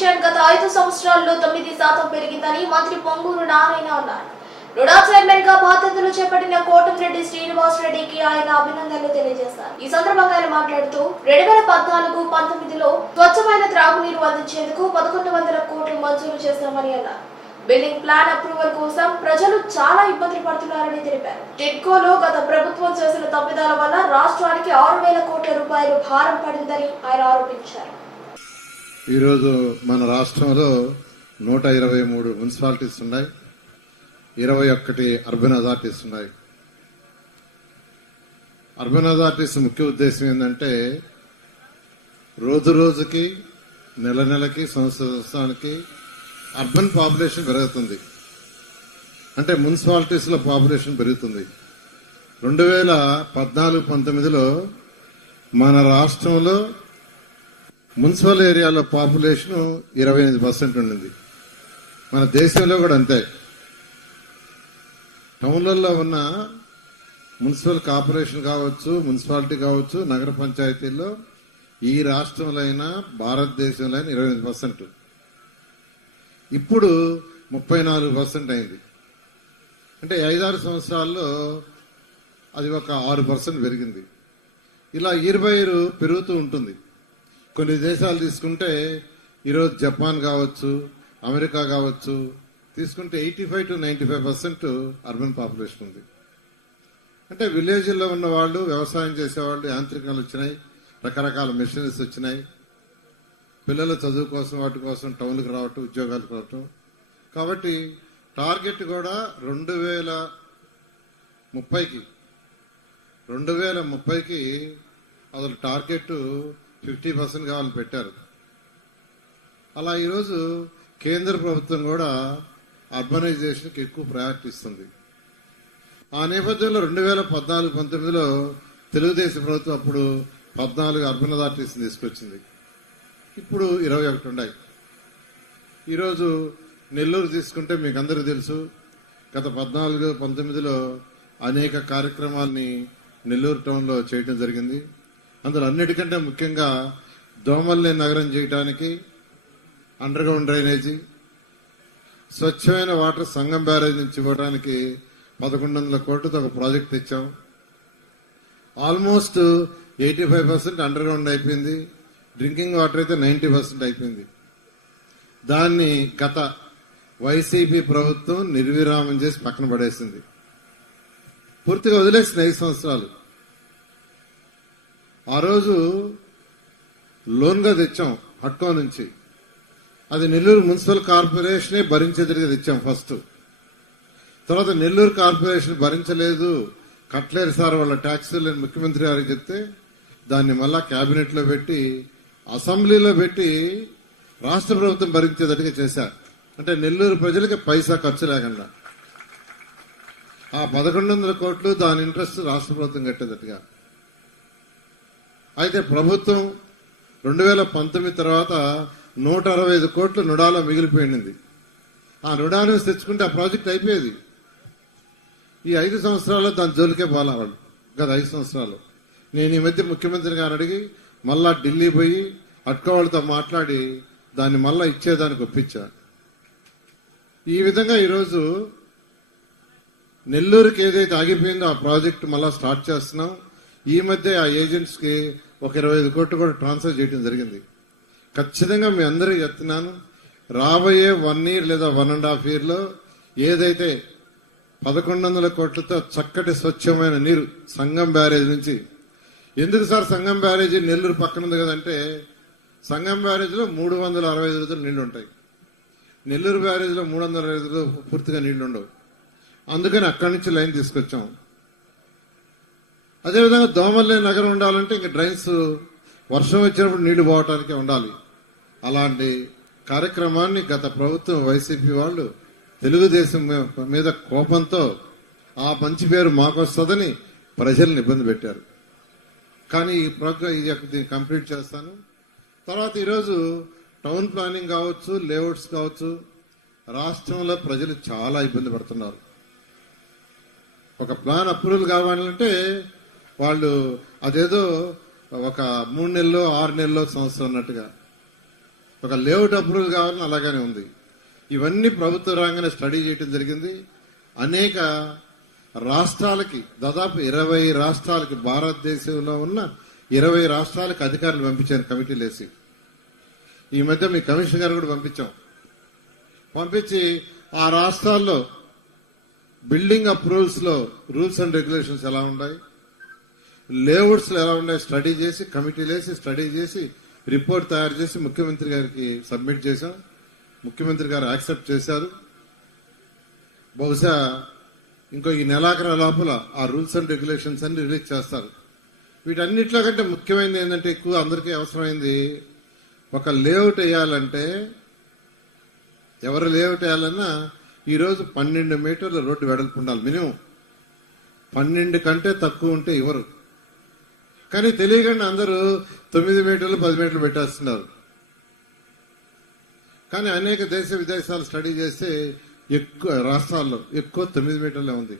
pension గత ఐదు సంవత్సరాల్లో తొమ్మిది శాతం పెరిగిందని మంత్రి పొంగూరు నారాయణ అన్నారు రుడా చైర్మన్ గా బాధ్యతలు చేపట్టిన కోటంరెడ్డి శ్రీనివాస్ రెడ్డికి ఆయన అభినందనలు తెలియజేశారు ఈ సందర్భంగా ఆయన మాట్లాడుతూ రెండు వేల పద్నాలుగు పంతొమ్మిదిలో స్వచ్ఛమైన త్రాగునీరు అందించేందుకు పదకొండు వందల కోట్లు మంజూరు చేశామని అన్నారు బిల్డింగ్ ప్లాన్ అప్రూవల్ కోసం ప్రజలు చాలా ఇబ్బందులు పడుతున్నారని తెలిపారు టిడ్కోలో గత ప్రభుత్వం చేసిన తప్పిదాల వల్ల రాష్ట్రానికి ఆరు వేల కోట్ల రూపాయలు భారం పడిందని ఆయన ఆరోపించారు ఈరోజు మన రాష్ట్రంలో నూట ఇరవై మూడు మున్సిపాలిటీస్ ఉన్నాయి ఇరవై ఒక్కటి అర్బన్ అథారిటీస్ ఉన్నాయి అర్బన్ అథారిటీస్ ముఖ్య ఉద్దేశం ఏంటంటే రోజు రోజుకి నెల నెలకి సంవత్సరానికి అర్బన్ పాపులేషన్ పెరుగుతుంది అంటే మున్సిపాలిటీస్లో పాపులేషన్ పెరుగుతుంది రెండు వేల పద్నాలుగు పంతొమ్మిదిలో మన రాష్ట్రంలో మున్సిపల్ ఏరియాలో పాపులేషన్ ఇరవై ఎనిమిది పర్సెంట్ ఉండింది మన దేశంలో కూడా అంతే టౌన్లలో ఉన్న మున్సిపల్ కార్పొరేషన్ కావచ్చు మున్సిపాలిటీ కావచ్చు నగర పంచాయతీల్లో ఈ రాష్ట్రంలో అయినా భారతదేశంలో అయినా ఇరవై ఎనిమిది పర్సెంట్ ఇప్పుడు ముప్పై నాలుగు పర్సెంట్ అయింది అంటే ఐదారు సంవత్సరాల్లో అది ఒక ఆరు పర్సెంట్ పెరిగింది ఇలా ఇరవై పెరుగుతూ ఉంటుంది కొన్ని దేశాలు తీసుకుంటే ఈరోజు జపాన్ కావచ్చు అమెరికా కావచ్చు తీసుకుంటే eighty five to ninety five percent urban population ఉంది అంటే విలేజ్లో ఉన్న వాళ్ళు వ్యవసాయం చేసేవాళ్ళు యాంత్రికాలు వచ్చినాయి రకరకాల మెషినరీస్ వచ్చినాయి పిల్లల చదువు కోసం వాటి కోసం టౌన్కి రావటం ఉద్యోగాలకు రావటం కాబట్టి టార్గెట్ కూడా రెండు వేల ముప్పైకి రెండు వేల ముప్పైకి అసలు టార్గెట్ ఫిఫ్టీ పర్సెంట్ కావాలని పెట్టారు అలా ఈరోజు కేంద్ర ప్రభుత్వం కూడా అర్బనైజేషన్కి ఎక్కువ ప్రయారిటీ ఇస్తుంది ఆ నేపథ్యంలో రెండు వేల పద్నాలుగు పంతొమ్మిదిలో తెలుగుదేశం ప్రభుత్వం అప్పుడు పద్నాలుగు అర్బన్ అథారిటీస్ని తీసుకొచ్చింది ఇప్పుడు ఇరవై ఒకటి ఉన్నాయి ఈరోజు నెల్లూరు తీసుకుంటే మీకు అందరూ తెలుసు గత పద్నాలుగు పంతొమ్మిదిలో అనేక కార్యక్రమాల్ని నెల్లూరు టౌన్లో చేయడం జరిగింది అందులో అన్నిటికంటే ముఖ్యంగా దోమల్ని నగరం చేయడానికి అండర్ గ్రౌండ్ డ్రైనేజీ స్వచ్ఛమైన వాటర్ సంగం బ్యారేజ్ నుంచి ఇవ్వడానికి పదకొండు వందల కోట్లతో ఒక ప్రాజెక్ట్ తెచ్చాం almost eighty five percent underground అయిపోయింది డ్రింకింగ్ వాటర్ అయితే నైంటీ పర్సెంట్ అయిపోయింది దాన్ని గత వైసీపీ ప్రభుత్వం నిర్విరామం చేసి పక్కన పడేసింది పూర్తిగా వదిలేసింది ఐదు సంవత్సరాలు ఆ రోజు లోన్గా తెచ్చాం హట్కో నుంచి అది నెల్లూరు మున్సిపల్ కార్పొరేషనే భరించేదిగా తెచ్చాం ఫస్ట్ తర్వాత నెల్లూరు కార్పొరేషన్ భరించలేదు కట్లేరు సార్ వాళ్ళ ట్యాక్సులు ముఖ్యమంత్రి గారికి చెప్తే దాన్ని మళ్ళా క్యాబినెట్లో పెట్టి అసెంబ్లీలో పెట్టి రాష్ట్ర ప్రభుత్వం భరించేదట్టుగా చేశారు అంటే నెల్లూరు ప్రజలకి పైసా ఖర్చు లేకుండా ఆ పదకొండు వందల కోట్లు దాని ఇంట్రెస్ట్ రాష్ట్ర ప్రభుత్వం కట్టేదట్టుగా అయితే ప్రభుత్వం రెండు వేల పంతొమ్మిది తర్వాత నూట అరవై ఐదు కోట్లు నుడాలో మిగిలిపోయింది ఆ నుడాను తెచ్చుకుంటే ఆ ప్రాజెక్ట్ అయిపోయేది ఈ ఐదు సంవత్సరాల్లో దాని జోలికే పోలా గత ఐదు సంవత్సరాలు నేను ఈ మధ్య ముఖ్యమంత్రి గారు అడిగి మళ్ళా ఢిల్లీ పోయి అట్కోవాళ్ళతో మాట్లాడి దాన్ని మళ్ళా ఇచ్చేదానికి ఒప్పించా ఈ విధంగా ఈరోజు నెల్లూరుకి ఏదైతే ఆగిపోయిందో ఆ ప్రాజెక్ట్ మళ్ళా స్టార్ట్ చేస్తున్నాం ఈ మధ్య ఆ ఏజెంట్స్కి ఒక ఇరవై ఐదు కోట్లు కూడా ట్రాన్స్ఫర్ చేయడం జరిగింది ఖచ్చితంగా మీ అందరికీ చెప్తున్నాను రాబోయే వన్ ఇయర్ లేదా వన్ అండ్ హాఫ్ ఇయర్లో ఏదైతే పదకొండు వందల కోట్లతో చక్కటి స్వచ్ఛమైన నీరు సంగం బ్యారేజ్ నుంచి ఎందుకు సార్ సంగం బ్యారేజ్ నెల్లూరు పక్కన ఉంది కదంటే సంగం బ్యారేజ్లో మూడు వందల అరవై ఐదు రోజులు నీళ్లు ఉంటాయి నెల్లూరు బ్యారేజ్లో మూడు వందల అరవై ఐదు పూర్తిగా నీళ్లు ఉండవు అందుకని అక్కడి నుంచి లైన్ తీసుకొచ్చాం అదేవిధంగా దోమల్లే నగరం ఉండాలంటే ఇంకా డ్రైన్స్ వర్షం వచ్చినప్పుడు నీళ్లు పోవటానికి ఉండాలి అలాంటి కార్యక్రమాన్ని గత ప్రభుత్వం వైసీపీ వాళ్ళు తెలుగుదేశం మీద కోపంతో ఆ మంచి పేరు మాకొస్తుందని ప్రజలను ఇబ్బంది పెట్టారు కానీ ఈ దీన్ని కంప్లీట్ చేస్తాను తర్వాత ఈరోజు టౌన్ ప్లానింగ్ కావచ్చు లేఅవుట్స్ కావచ్చు రాష్ట్రంలో ప్రజలు చాలా ఇబ్బంది పడుతున్నారు ఒక ప్లాన్ అప్రూవల్ కావాలంటే వాళ్ళు అదేదో ఒక మూడు నెలలో ఆరు నెలలో సంవత్సరం ఉన్నట్టుగా ఒక లేఅవుట్ అప్రూవల్ కావాలని అలాగనే ఉంది ఇవన్నీ ప్రభుత్వ రంగానే స్టడీ చేయడం జరిగింది అనేక రాష్ట్రాలకి దాదాపు ఇరవై రాష్ట్రాలకి భారతదేశంలో ఉన్న ఇరవై రాష్ట్రాలకు అధికారులు పంపించారు కమిటీలు వేసి ఈ మధ్య మీ కమిషనర్ గారు కూడా పంపించాం పంపించి ఆ రాష్ట్రాల్లో బిల్డింగ్ అప్రూవల్స్లో రూల్స్ అండ్ రెగ్యులేషన్స్ ఎలా ఉన్నాయి లేఅవుట్స్లో ఎలా ఉన్నాయి స్టడీ చేసి కమిటీలు వేసి స్టడీ చేసి రిపోర్ట్ తయారు చేసి ముఖ్యమంత్రి గారికి సబ్మిట్ చేశాం ముఖ్యమంత్రి గారు యాక్సెప్ట్ చేశారు బహుశా ఇంకో ఈ నెలాఖర లోపల ఆ రూల్స్ అండ్ రెగ్యులేషన్స్ అన్ని రిలీజ్ చేస్తారు వీటన్నిట్లో కంటే ముఖ్యమైనది ఏంటంటే ఎక్కువ అందరికీ అవసరమైంది ఒక లేఅవుట్ వేయాలంటే ఎవరు లేఅవుట్ వేయాలన్నా ఈరోజు పన్నెండు మీటర్ల రోడ్డు వెడల్పు ఉండాలి మినిమం పన్నెండు కంటే తక్కువ ఉంటే ఇవ్వరు కానీ తెలియకుండా అందరూ తొమ్మిది మీటర్లు పది మీటర్లు పెట్టేస్తున్నారు కానీ అనేక దేశ విదేశాలు స్టడీ చేస్తే ఎక్కువ రాష్ట్రాల్లో ఎక్కువ తొమ్మిది మీటర్లే ఉంది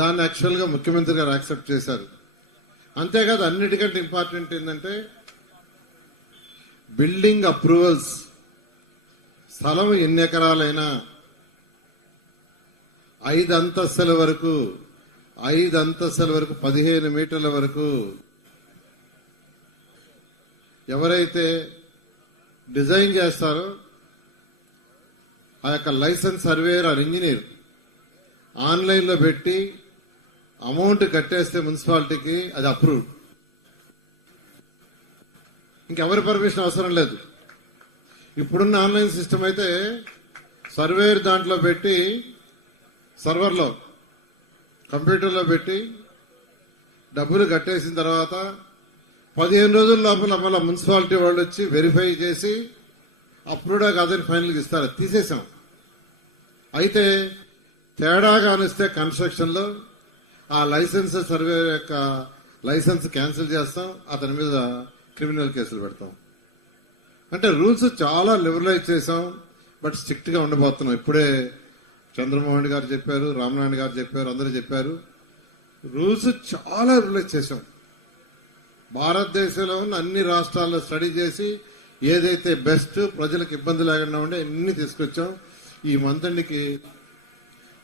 దాన్ని యాక్చువల్గా ముఖ్యమంత్రి గారు యాక్సెప్ట్ చేశారు అంతేకాదు అన్నిటికంటే ఇంపార్టెంట్ ఏంటంటే బిల్డింగ్ అప్రూవల్స్ స్థలం ఎన్ని ఎకరాలైనా ఐదు అంతస్తుల వరకు ఐదు అంతస్తుల వరకు పదిహేను మీటర్ల వరకు ఎవరైతే డిజైన్ చేస్తారో ఆ యొక్క లైసెన్స్ సర్వేయర్ ఆర్ ఇంజనీర్ ఆన్లైన్లో పెట్టి అమౌంట్ కట్టేస్తే మున్సిపాలిటీకి అది అప్రూవ్డ్ ఇంకెవరి పర్మిషన్ అవసరం లేదు ఇప్పుడున్న ఆన్లైన్ సిస్టమ్ అయితే సర్వేర్ దాంట్లో పెట్టి సర్వర్లో కంప్యూటర్లో పెట్టి డబ్బులు కట్టేసిన తర్వాత పదిహేను రోజుల లోపల మళ్ళీ మున్సిపాలిటీ వాళ్ళు వచ్చి వెరిఫై చేసి అప్రూవ్డా కాదని ఫైనల్ ఇస్తారు తీసేసాం అయితే తేడా కానిస్తే కన్స్ట్రక్షన్లో ఆ లైసెన్స్ సర్వే యొక్క లైసెన్స్ క్యాన్సిల్ చేస్తాం అతని మీద క్రిమినల్ కేసులు పెడతాం అంటే రూల్స్ చాలా లిబరలైజ్ చేసాం బట్ స్ట్రిక్ట్గా ఉండబోతున్నాం ఇప్పుడే చంద్రమోహన్ గారు చెప్పారు రామనారాయణ గారు చెప్పారు అందరూ చెప్పారు రూల్స్ చాలా రిలైజ్ చేశాం భారతదేశంలో ఉన్న అన్ని రాష్ట్రాల్లో స్టడీ చేసి ఏదైతే బెస్ట్ ప్రజలకు ఇబ్బంది లేకుండా ఉండే అన్ని తీసుకొచ్చాం ఈ మంత్రికి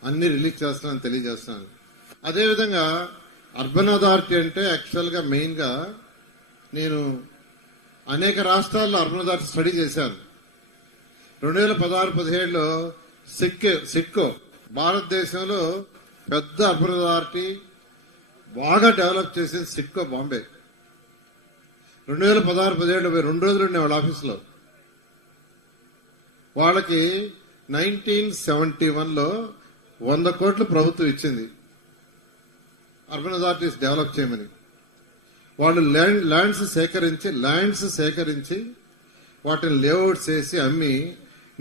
అన్ని రిలీజ్ చేస్తున్నాను తెలియజేస్తున్నాను అదేవిధంగా అర్బన్ అథారిటీ అంటే యాక్చువల్గా మెయిన్గా నేను అనేక రాష్ట్రాల్లో అర్బన్ అథారిటీ స్టడీ చేశాను రెండు వేల పదహారు పదిహేడులో సిక్కు సిక్కు భారతదేశంలో పెద్ద అర్బన్ అథారిటీ బాగా డెవలప్ చేసింది సిక్కో బాంబే రెండు వేల పదహారు పదిహేడు రెండు రోజులు ఉండే వాళ్ళ ఆఫీస్లో వాళ్ళకి నైన్టీన్ సెవెంటీ వన్లో వంద కోట్లు ప్రభుత్వం ఇచ్చింది అర్బన్ అథారిటీస్ డెవలప్ చేయమని వాళ్ళు ల్యాండ్ ల్యాండ్స్ సేకరించి ల్యాండ్స్ సేకరించి వాటిని లేఅవుట్ చేసి అమ్మి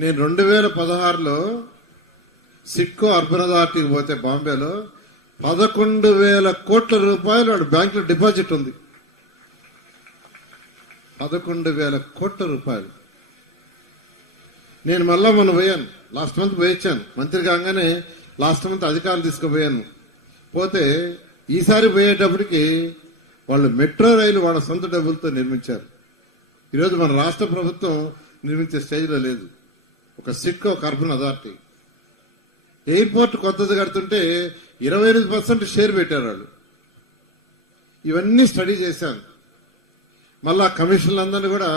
నేను రెండు వేల పదహారులో సిక్కు అర్బన్ అథారిటీకి పోతే బాంబేలో పదకొండు వేల కోట్ల రూపాయలు వాడు బ్యాంకులో డిపాజిట్ ఉంది పదకొండు వేల కోట్ల రూపాయలు నేను మళ్ళా మొన్న పోయాను లాస్ట్ మంత్ పోయించాను మంత్రి కాగానే లాస్ట్ మంత్ అధికారులు తీసుకుపోయాను పోతే ఈసారి పోయేటప్పటికి వాళ్ళు మెట్రో రైలు వాళ్ళ సొంత డబ్బులతో నిర్మించారు ఈరోజు మన రాష్ట్ర ప్రభుత్వం నిర్మించే స్టేజ్లో లేదు ఒక సిక్ ఒక అర్బన్ అథారిటీ ఎయిర్పోర్ట్ కొత్తది కడుతుంటే ఇరవై ఐదు పర్సెంట్ షేర్ పెట్టారు వాళ్ళు ఇవన్నీ స్టడీ చేశాను మళ్ళా కమిషన్లందరినీ కూడా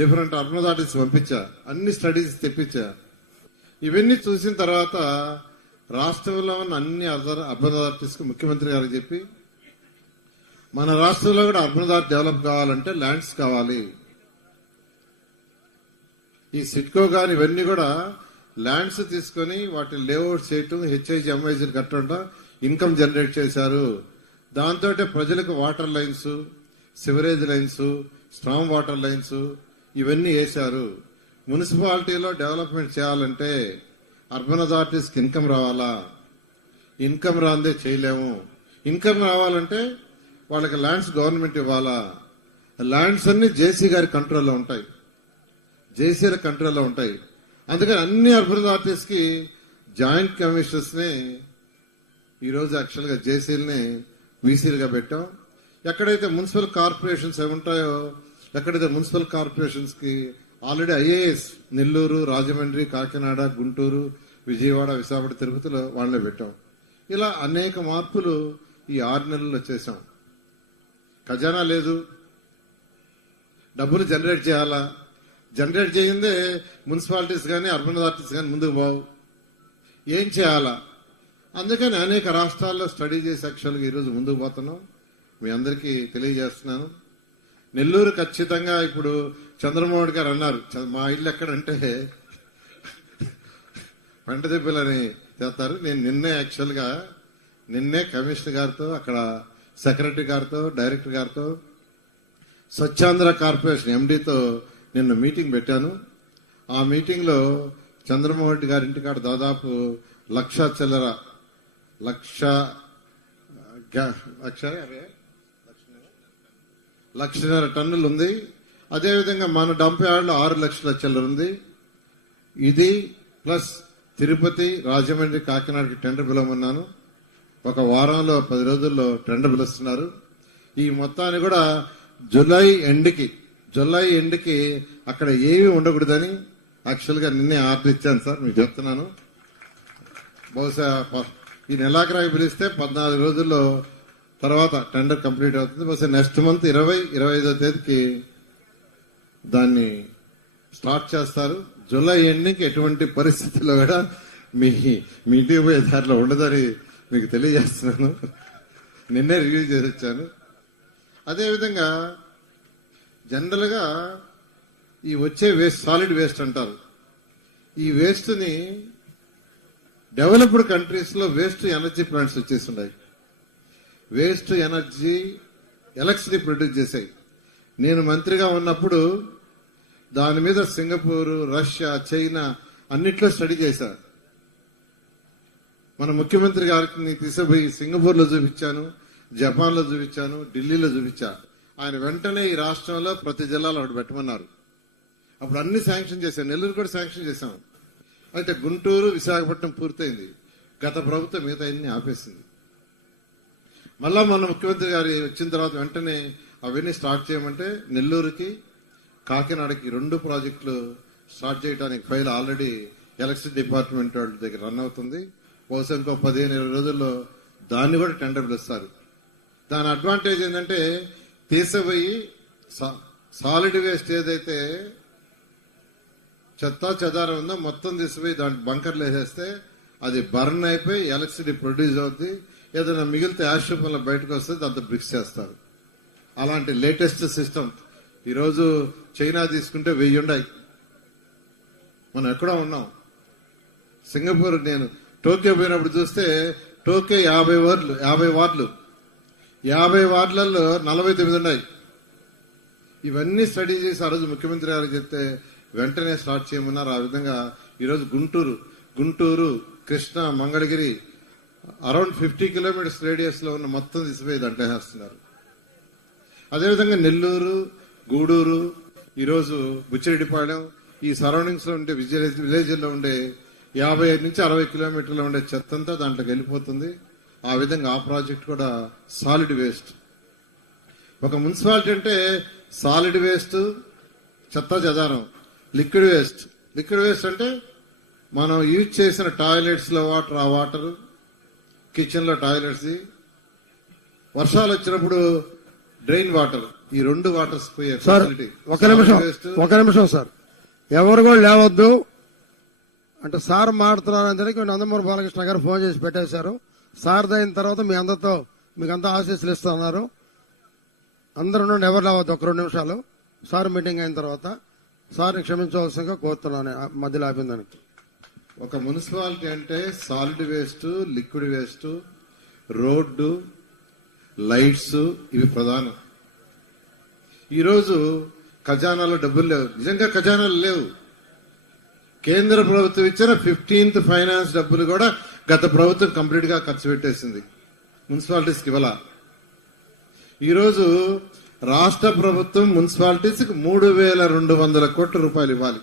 డిఫరెంట్ అర్బన్ అథారిటీస్ పంపించా అన్ని స్టడీస్ తెప్పించా ఇవన్నీ చూసిన తర్వాత రాష్ట్రంలో ఉన్న అన్ని అర్బన్ అథారిటీస్ ముఖ్యమంత్రి గారు చెప్పి మన రాష్ట్రంలో కూడా అర్బన్ అథారిటీ డెవలప్ కావాలంటే ల్యాండ్స్ కావాలి ఈ సిట్కో కానీ ఇవన్నీ కూడా ల్యాండ్స్ తీసుకొని వాటిని లేఅవుట్ చేయటం హెచ్ఐజి ఎంఐజీలు కట్టడం ఇన్కమ్ జనరేట్ చేశారు దాంతో ప్రజలకు water lines sewerage lines storm water lines ఇవన్నీ వేశారు మున్సిపాలిటీలో డెవలప్మెంట్ చేయాలంటే అర్బన్ అథారిటీస్కి ఇన్కమ్ రావాలా ఇన్కమ్ రాందే చేయలేము ఇన్కమ్ రావాలంటే వాళ్ళకి ల్యాండ్స్ గవర్నమెంట్ ఇవ్వాలా ల్యాండ్స్ అన్ని జేసీ గారి కంట్రోల్లో ఉంటాయి జేసీల కంట్రోల్లో ఉంటాయి అందుకని అన్ని అర్బన్ కి జాయింట్ కమిషనర్స్ని ఈరోజు యాక్చువల్గా జేసీలని వీసీలుగా పెట్టాం ఎక్కడైతే మున్సిపల్ కార్పొరేషన్స్ ఏమి ఉంటాయో ఎక్కడైతే మున్సిపల్ కార్పొరేషన్స్కి ఆల్రెడీ ఐఏఎస్ నెల్లూరు రాజమండ్రి కాకినాడ గుంటూరు విజయవాడ విశాఖపట్నం తిరుపతిలో వాళ్ళే పెట్టాం ఇలా అనేక మార్పులు ఈ ఆరు నెలల్లో చేశాం ఖజానా లేదు డబ్బులు జనరేట్ చేయాలా జనరేట్ చేయిందే మున్సిపాలిటీస్ కానీ అర్బన్ అథారిటీస్ కానీ ముందుకు పోవు ఏం చేయాలా అందుకని అనేక రాష్ట్రాల్లో స్టడీ చేసే యాక్చువల్గా ఈరోజు ముందుకు పోతున్నాం మీ అందరికీ తెలియజేస్తున్నాను నెల్లూరు ఖచ్చితంగా ఇప్పుడు చంద్రమోహన్ గారు అన్నారు మా ఇల్లు ఎక్కడంటే పంట దెబ్బలని చేస్తారు నేను నిన్నే యాక్చువల్గా నిన్నే కమిషనర్ గారితో అక్కడ సెక్రటరీ గారితో డైరెక్టర్ గారితో స్వచ్ఛాంధ్ర కార్పొరేషన్ ఎండితో నిన్న మీటింగ్ పెట్టాను ఆ మీటింగ్లో చంద్రమోహన్ రెడ్డి గారి ఇంటికాడ దాదాపు లక్ష చిల్లర లక్ష లక్ష లక్షన్నర టన్నులు ఉంది అదేవిధంగా మన డంప్ యార్డ్లో ఆరు లక్షల చిల్లర ఉంది ఇది ప్లస్ తిరుపతి రాజమండ్రి కాకినాడకి టెండర్ పిలవమన్నాను ఒక వారంలో పది రోజుల్లో టెండర్ పిలుస్తున్నారు ఈ మొత్తాన్ని కూడా జులై ఎండ్కి జులై ఎండ్కి అక్కడ ఏమీ ఉండకూడదని యాక్చువల్గా నిన్నే ఆర్డర్ ఇచ్చాను సార్ మీకు చెప్తున్నాను బహుశా ఈ నెలాఖరాకి పిలిస్తే పద్నాలుగు రోజుల్లో తర్వాత టెండర్ కంప్లీట్ అవుతుంది బహుశా నెక్స్ట్ మంత్ ఇరవై ఇరవై తేదీకి దాన్ని స్టార్ట్ చేస్తారు జులై ఎండింగ్ ఎటువంటి పరిస్థితుల్లో కూడా మీ మీ ఇంటికి పోయే దారిలో ఉండదని మీకు తెలియజేస్తున్నాను నిన్నే రివ్యూ చేసి వచ్చాను అదేవిధంగా జనరల్గా ఈ వచ్చే వేస్ట్ సాలిడ్ వేస్ట్ అంటారు ఈ వేస్ట్ని డెవలప్డ్ కంట్రీస్లో వేస్ట్ ఎనర్జీ ప్లాంట్స్ వచ్చేస్తున్నాయి వేస్ట్ ఎనర్జీ ఎలక్ట్రిసిటీ ప్రొడ్యూస్ చేశాయి నేను మంత్రిగా ఉన్నప్పుడు దాని మీద సింగపూర్ రష్యా చైనా అన్నిట్లో స్టడీ చేశాను మన ముఖ్యమంత్రి గారికి తీసుకుపోయి సింగపూర్లో చూపించాను జపాన్లో చూపించాను ఢిల్లీలో చూపించాను ఆయన వెంటనే ఈ రాష్ట్రంలో ప్రతి జిల్లాలో ఒకటి పెట్టమన్నారు అప్పుడు అన్ని శాంక్షన్ చేశాం నెల్లూరు కూడా శాంక్షన్ చేశాం అయితే గుంటూరు విశాఖపట్నం పూర్తయింది గత ప్రభుత్వం మిగతా అన్ని ఆపేసింది మళ్ళా మన ముఖ్యమంత్రి గారు వచ్చిన తర్వాత వెంటనే అవన్నీ స్టార్ట్ చేయమంటే నెల్లూరుకి కాకినాడకి రెండు ప్రాజెక్టులు స్టార్ట్ చేయడానికి ఫైల్ ఆల్రెడీ ఎలక్షన్ డిపార్ట్మెంట్ వాళ్ళ దగ్గర రన్ అవుతుంది బహుశా ఇంకో పదిహేను ఇరవై రోజుల్లో దాన్ని కూడా టెండర్ పిలుస్తారు దాని అడ్వాంటేజ్ ఏంటంటే తీసిపోయి సాలిడ్ వేస్ట్ ఏదైతే చెత్త చెదారం ఉందో మొత్తం తీసిపోయి దాంట్లో బంకర్లు వేసేస్తే అది బర్న్ అయిపోయి ఎలక్ట్రిసిటీ ప్రొడ్యూస్ అవుద్ది ఏదైనా మిగిలితే ఆశ్రమంలో బయటకు వస్తే దాంతో బ్రిక్స్ చేస్తారు అలాంటి లేటెస్ట్ సిస్టమ్ ఈరోజు చైనా తీసుకుంటే వెయ్యి ఉన్నాయి మనం ఎక్కడో ఉన్నాం సింగపూర్ నేను టోక్యో పోయినప్పుడు చూస్తే టోక్యో యాభై వార్లు యాభై వార్లు యాభై వార్డులలో నలభై తొమ్మిది ఉన్నాయి ఇవన్నీ స్టడీ చేసి ఆ రోజు ముఖ్యమంత్రి గారు చెప్తే వెంటనే స్టార్ట్ చేయమన్నారు ఆ విధంగా ఈరోజు Guntur Guntur Krishna Mangalagiri around fifty kilometres radius లో ఉన్న మొత్తం తీసిపోయి దంటేస్తున్నారు అదేవిధంగా నెల్లూరు గూడూరు ఈరోజు బుచ్చిరెడ్డిపాళెం ఈ సరౌండింగ్స్ లో ఉండే విలేజ్ విలేజ్లో ఉండే యాభై నుంచి అరవై కిలోమీటర్లు ఉండే చెత్తంతా దాంట్లోకి వెళ్ళిపోతుంది ఆ విధంగా ఆ ప్రాజెక్ట్ కూడా సాలిడ్ వేస్ట్ ఒక మున్సిపాలిటీ అంటే సాలిడ్ వేస్ట్ చెత్త చెదారం లిక్విడ్ వేస్ట్ లిక్విడ్ వేస్ట్ అంటే మనం యూజ్ చేసిన టాయిలెట్స్లో వాటర్ ఆ వాటర్ కిచెన్లో టాయిలెట్స్ వర్షాలు వచ్చినప్పుడు డ్రైన్ వాటర్ ఈ రెండు వాటర్స్ పోయే ఒక నిమిషం ఒక నిమిషం సార్ ఎవరు కూడా లేవద్దు అంటే సార్ మాట్లాడారని తెలియక నందమూరి బాలకృష్ణ గారు ఫోన్ చేసి పెట్టేశారు సారదైన తర్వాత మీ అందరితో మీకు అంతా ఆశీస్సులు ఇస్తున్నారు అందరూ నుండి ఎవరు రావద్దు ఒక రెండు నిమిషాలు సార్ మీటింగ్ అయిన తర్వాత సార్ని క్షమించవలసిందిగా కోరుతున్నాను మధ్యలో లాభిందానికి ఒక మున్సిపాలిటీ అంటే solid waste liquid waste road lights ఇవి ప్రధానం ఈరోజు ఖజానాలో డబ్బులు లేవు నిజంగా ఖజానాలు లేవు కేంద్ర ప్రభుత్వం ఇచ్చిన ఫిఫ్టీన్త్ ఫైనాన్స్ డబ్బులు కూడా గత ప్రభుత్వం కంప్లీట్గా ఖర్చు పెట్టేసింది మున్సిపాలిటీస్కి ఇవ్వాల ఈరోజు రాష్ట్ర ప్రభుత్వం మున్సిపాలిటీస్కి మూడు వేల రెండు వందల కోట్ల రూపాయలు ఇవ్వాలి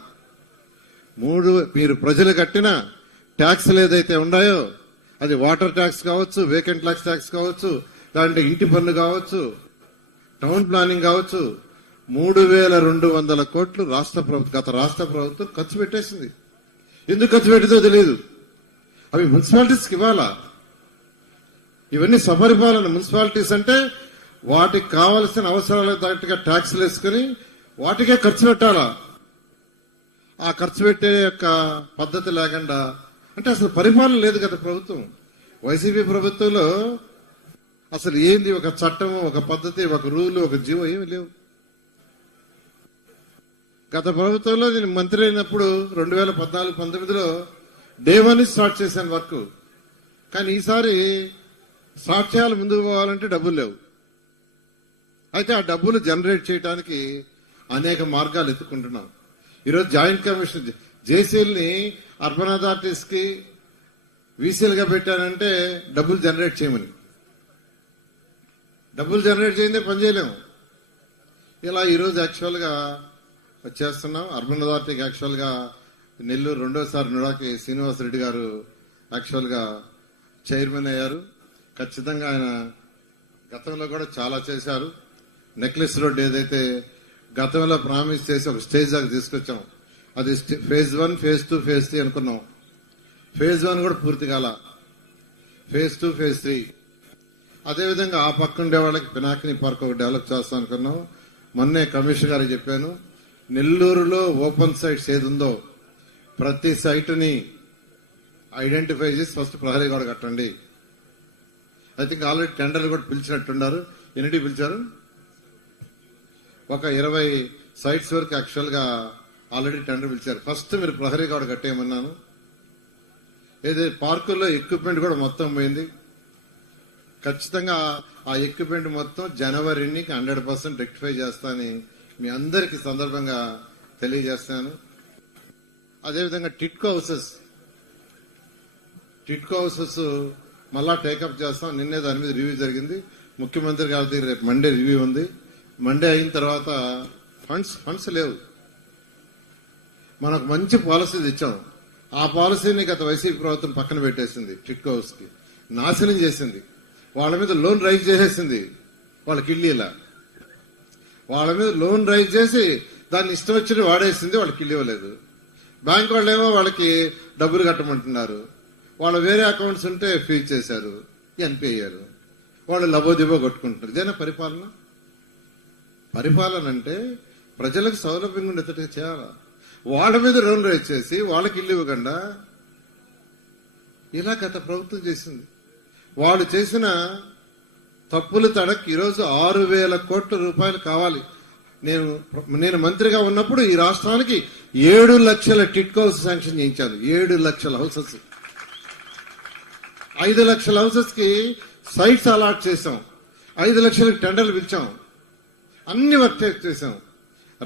మూడు మీరు ప్రజలు కట్టిన ట్యాక్స్లు ఏదైతే ఉన్నాయో అది వాటర్ ట్యాక్స్ కావచ్చు వేకెంట్ ట్యాక్స్ ట్యాక్స్ కావచ్చు దాంట్లో ఇంటి పన్ను కావచ్చు టౌన్ ప్లానింగ్ కావచ్చు మూడు వేల రెండు వందల కోట్లు రాష్ట్ర ప్రభుత్వం గత రాష్ట్ర ప్రభుత్వం ఖర్చు పెట్టేసింది ఎందుకు ఖర్చు పెట్టిందో తెలియదు అవి మున్సిపాలిటీస్కి ఇవ్వాలా ఇవన్నీ సపరిపాలన మున్సిపాలిటీస్ అంటే వాటికి కావలసిన అవసరాలకు తగ్గట్టుగా ట్యాక్స్లు వేసుకుని వాటికే ఖర్చు పెట్టాలా ఆ ఖర్చు పెట్టే యొక్క పద్ధతి లేకుండా అంటే అసలు పరిపాలన లేదు కదా ప్రభుత్వం వైసీపీ ప్రభుత్వంలో అసలు ఏంది ఒక చట్టం ఒక పద్ధతి ఒక రూలు ఒక జీవో ఏమి లేవు గత ప్రభుత్వంలో దీని మంత్రి అయినప్పుడు రెండు వేల పద్నాలుగు పంతొమ్మిదిలో డే వన్ స్టార్ట్ చేశాను వర్క్ కానీ ఈసారి స్టార్ట్ చేయాలి ముందుకు పోవాలంటే డబ్బులు లేవు అయితే ఆ డబ్బులు జనరేట్ చేయడానికి అనేక మార్గాలు ఎత్తుకుంటున్నాం ఈరోజు జాయింట్ కమిషన్ జేసీల్ని అర్బన్ అథారిటీస్కి వీసీలుగా పెట్టానంటే డబ్బులు జనరేట్ చేయమని డబ్బులు జనరేట్ చేయందే పని చేయలేము ఇలా ఈరోజు యాక్చువల్గా చేస్తున్నాం అర్బన్ అథారిటీకి యాక్చువల్గా నెల్లూరు రెండోసారి నుడాకి శ్రీనివాసరెడ్డి గారు యాక్చువల్గా చైర్మన్ అయ్యారు ఖచ్చితంగా ఆయన గతంలో కూడా చాలా చేశారు నెక్లెస్ రోడ్ ఏదైతే గతంలో ప్రామిస్ చేసి ఒక స్టేజ్ దాకా తీసుకొచ్చాం అది phase one phase two phase three అనుకున్నాం ఫేజ్ వన్ కూడా పూర్తి కాల ఫేజ్ టూ ఫేజ్ త్రీ అదేవిధంగా ఆ పక్క ఉండే వాళ్ళకి పినాకిని పార్క్ ఒకటి డెవలప్ చేస్తాం అనుకున్నాం మొన్నే కమిషనర్ గారికి చెప్పాను నెల్లూరులో ఓపెన్ సైట్స్ ఏది ఉందో ప్రతి సైట్ని ఐడెంటిఫై చేసి ఫస్ట్ ప్రహరీ గోడ కట్టండి ఐ థింక్ ఆల్రెడీ టెండర్లు కూడా పిలిచినట్టున్నారు ఎన్నిటి పిలిచారు ఒక ఇరవై సైట్స్ వరకు యాక్చువల్గా ఆల్రెడీ టెండర్ పిలిచారు ఫస్ట్ మీరు ప్రహరీ గోడ కట్టేయమన్నాను ఏదే పార్కుల్లో ఎక్విప్మెంట్ కూడా మొత్తం పోయింది ఖచ్చితంగా ఆ ఎక్విప్మెంట్ మొత్తం జనవరిని హండ్రెడ్ పర్సెంట్ రెక్టిఫై చేస్తానని మీ అందరికీ సందర్భంగా తెలియజేస్తాను అదేవిధంగా టిట్కో హౌసెస్ టిట్కో హౌసెస్ మళ్ళా టేకప్ చేస్తాం నిన్నే దాని మీద రివ్యూ జరిగింది ముఖ్యమంత్రి గారి దగ్గర రేపు మండే రివ్యూ ఉంది మండే అయిన తర్వాత ఫండ్స్ ఫండ్స్ లేవు మనకు మంచి పాలసీ తెచ్చాం ఆ పాలసీని గత వైసీపీ ప్రభుత్వం పక్కన పెట్టేసింది టిట్కో హౌస్కి నాశనం చేసింది వాళ్ళ మీద లోన్ రైజ్ చేసేసింది వాళ్ళకి ఇలా వాళ్ళ మీద లోన్ రైజ్ చేసి దాన్ని ఇష్టం వచ్చి వాడేసింది వాళ్ళకి ఇల్లు ఇవ్వలేదు బ్యాంక్ వాళ్ళు ఏమో వాళ్ళకి డబ్బులు కట్టమంటున్నారు వాళ్ళ వేరే అకౌంట్స్ ఉంటే ఫీజ్ చేశారు ఎన్పి అయ్యారు వాళ్ళు లబోదిబో కొట్టుకుంటున్నారు ఇదేనా పరిపాలన పరిపాలన అంటే ప్రజలకు సౌలభ్యంగా ఉండేటట్టు చేయాలా వాళ్ళ మీద లోన్ రేట్ చేసి వాళ్ళకి ఇల్లు ఇవ్వకుండా ఇలా గత ప్రభుత్వం చేసింది వాళ్ళు చేసిన తప్పులు తడకి ఈరోజు ఆరు వేల కోట్ల రూపాయలు కావాలి నేను నేను మంత్రిగా ఉన్నప్పుడు ఈ రాష్ట్రానికి ఏడు లక్షల టిట్కోస్ శాంక్షన్ చేయించాను ఏడు లక్షల హౌసెస్ ఐదు లక్షల హౌసెస్కి సైట్స్ అలాట్ చేసాం ఐదు లక్షల టెండర్లు పిలిచాం అన్ని వర్క్ చేసాం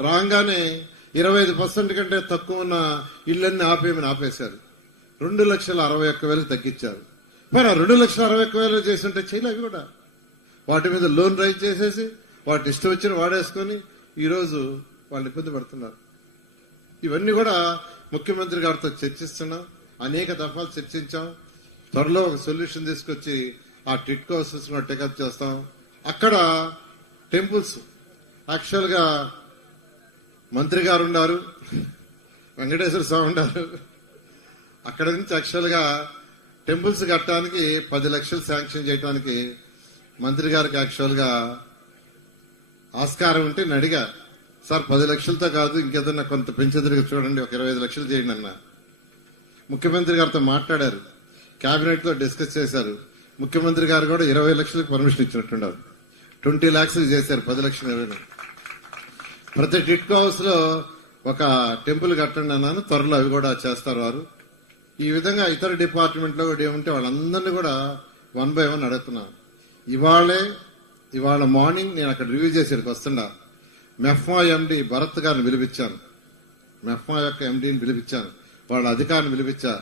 రాగానే ఇరవై ఐదు పర్సెంట్ కంటే తక్కువ ఉన్న ఇళ్ళన్ని ఆపేయమని ఆపేశారు రెండు లక్షల అరవై ఒక్క వేలు తగ్గించారు మరి రెండు లక్షల అరవై ఒక్క వేలు చేస్తుంటే చేయలే అవి కూడా వాటి మీద లోన్ రైజ్ చేసేసి వాటి ఇష్టం వచ్చిన వాడేసుకొని ఈరోజు వాళ్ళు ఇబ్బంది పడుతున్నారు ఇవన్నీ కూడా ముఖ్యమంత్రి గారితో చర్చిస్తున్నాం అనేక దఫాలు చర్చించాం త్వరలో ఒక సొల్యూషన్ తీసుకొచ్చి ఆ టిట్కో హౌసెస్ కూడా టేకప్ చేస్తాం అక్కడ టెంపుల్స్ యాక్చువల్గా మంత్రి గారు ఉన్నారు వెంకటేశ్వర స్వామి ఉన్నారు అక్కడ నుంచి గా టెంపుల్స్ కట్టడానికి పది లక్షలు శాంక్షన్ చేయడానికి మంత్రి గారికి గా ఆస్కారం ఉంటే నడిగ సార్ పది లక్షలతో కాదు ఇంకేదన్నా కొంత పెంచేదిరిగా చూడండి ఒక ఇరవై ఐదు లక్షలు చేయండి అన్న ముఖ్యమంత్రి గారితో మాట్లాడారు కేబినెట్ తో డిస్కస్ చేశారు ముఖ్యమంత్రి గారు కూడా ఇరవై లక్షలకు పర్మిషన్ ఇచ్చినట్టున్నారు ట్వంటీ లాక్స్ చేశారు పది లక్షలు ఇరవై ప్రతి టిట్కో హౌస్ లో ఒక టెంపుల్ కట్టండి అన్నాను త్వరలో అవి కూడా చేస్తారు వారు ఈ విధంగా ఇతర డిపార్ట్మెంట్లో కూడా ఏమంటే వాళ్ళందరినీ కూడా వన్ బై వన్ అడుగుతున్నారు ఇవాళే ఇవాళ మార్నింగ్ నేను అక్కడ రివ్యూ చేసేందుకు వస్తున్నా మెఫ్మా ఎండి భరత్ గారిని పిలిపించాను మెఫ్మా యొక్క ఎండిని పిలిపించాను వాళ్ళ అధికారిని పిలిపించా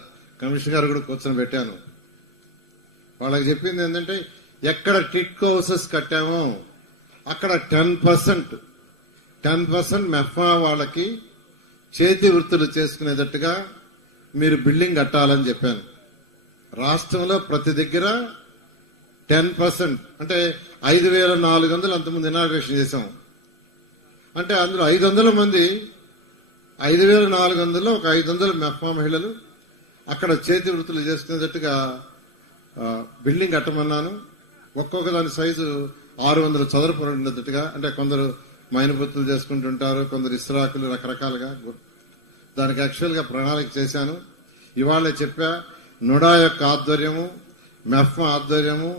కమిషనర్ గారు కూడా కూర్చొని పెట్టాను వాళ్ళకి చెప్పింది ఏంటంటే ఎక్కడ టిట్ హౌసెస్ కట్టామో అక్కడ ten percent ten percent MEPMA వాళ్ళకి చేతి వృత్తులు చేసుకునేటట్టుగా మీరు బిల్డింగ్ కట్టాలని చెప్పాను రాష్ట్రంలో ప్రతి దగ్గర టెన్ పర్సెంట్ అంటే ఐదు వేల నాలుగు వందలు అంతమంది ఇనాగ్రేషన్ చేశాం అంటే అందులో ఐదు వందల మంది ఐదు వేల నాలుగు వందలు ఒక ఐదు వందల మెఫా మహిళలు అక్కడ చేతి వృత్తులు చేసుకునేటట్టుగా బిల్డింగ్ కట్టమన్నాను ఒక్కొక్క దాని సైజు ఆరు వందల చదరపు ఉండేటట్టుగా అంటే కొందరు వృత్తులు చేసుకుంటుంటారు కొందరు ఇస్రాకులు రకరకాలుగా దానికి యాక్చువల్గా ప్రణాళిక చేశాను ఇవాళ చెప్పా నుడా యొక్క ఆధ్వర్యము మెఫ్మ ఆధ్వర్యము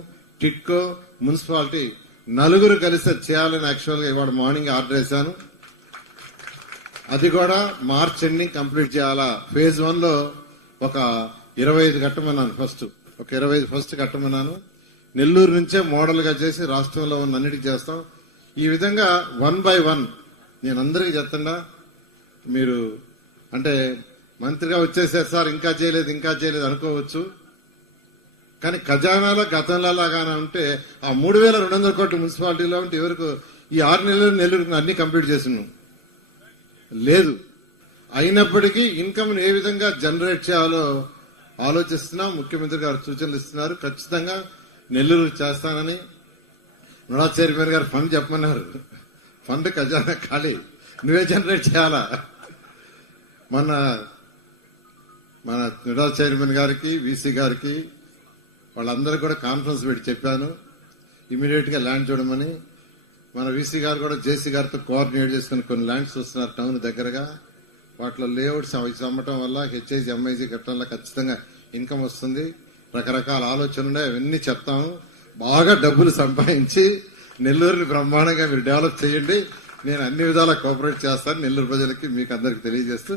టిక్కో మున్సిపాలిటీ నలుగురు కలిసి చేయాలని యాక్చువల్గా ఇవాళ మార్నింగ్ ఆర్డర్ వేశాను అది కూడా మార్చ్ ఎండింగ్ కంప్లీట్ చేయాలా ఫేజ్ వన్ లో ఒక ఇరవై ఐదు కట్టమన్నాను ఫస్ట్ ఒక ఇరవై ఐదు ఫస్ట్ కట్టమన్నాను నెల్లూరు నుంచే మోడల్ గా చేసి రాష్ట్రంలో ఉన్న అన్నిటికి చేస్తాం ఈ విధంగా వన్ బై వన్ నేను అందరికీ చెప్తున్నా మీరు అంటే మంత్రిగా వచ్చేసారు సార్ ఇంకా చేయలేదు ఇంకా చేయలేదు అనుకోవచ్చు కానీ ఖజానాలో గతంలో లాగానే ఉంటే ఆ మూడు వేల రెండు వందల కోట్ల మున్సిపాలిటీలో ఉంటే ఎవరికి ఈ ఆరు నెలలు నెల్లూరు అన్ని కంప్లీట్ చేసినాం లేదు అయినప్పటికీ ఇన్కమ్ ఏ విధంగా జనరేట్ చేయాలో ఆలోచిస్తున్నాం ముఖ్యమంత్రి గారు సూచనలు ఇస్తున్నారు ఖచ్చితంగా నెల్లూరు చేస్తానని నడా చైర్మన్ గారు ఫండ్ చెప్పమన్నారు ఫండ్ ఖజానా ఖాళీ నువ్వే జనరేట్ చేయాలా మన మన నిడా చైర్మన్ గారికి వీసీ గారికి వాళ్ళందరూ కూడా కాన్ఫరెన్స్ పెట్టి చెప్పాను గా ల్యాండ్ చూడమని మన వీసీ గారు కూడా జేసీ గారితో కోఆర్డినేట్ చేసుకుని కొన్ని ల్యాండ్స్ వస్తున్నారు టౌన్ దగ్గరగా వాటిలో లేఅవుట్స్ అమ్మటం వల్ల హెచ్ఐజీ ఎంఐజీ కట్టడం వల్ల ఖచ్చితంగా ఇన్కమ్ వస్తుంది రకరకాల ఆలోచనలు ఉన్నాయి అవన్నీ చెప్తాము బాగా డబ్బులు సంపాదించి నెల్లూరుని బ్రహ్మాండంగా మీరు డెవలప్ చేయండి నేను అన్ని విధాలా కోఆపరేట్ చేస్తాను నెల్లూరు ప్రజలకి మీకు అందరికి తెలియజేస్తూ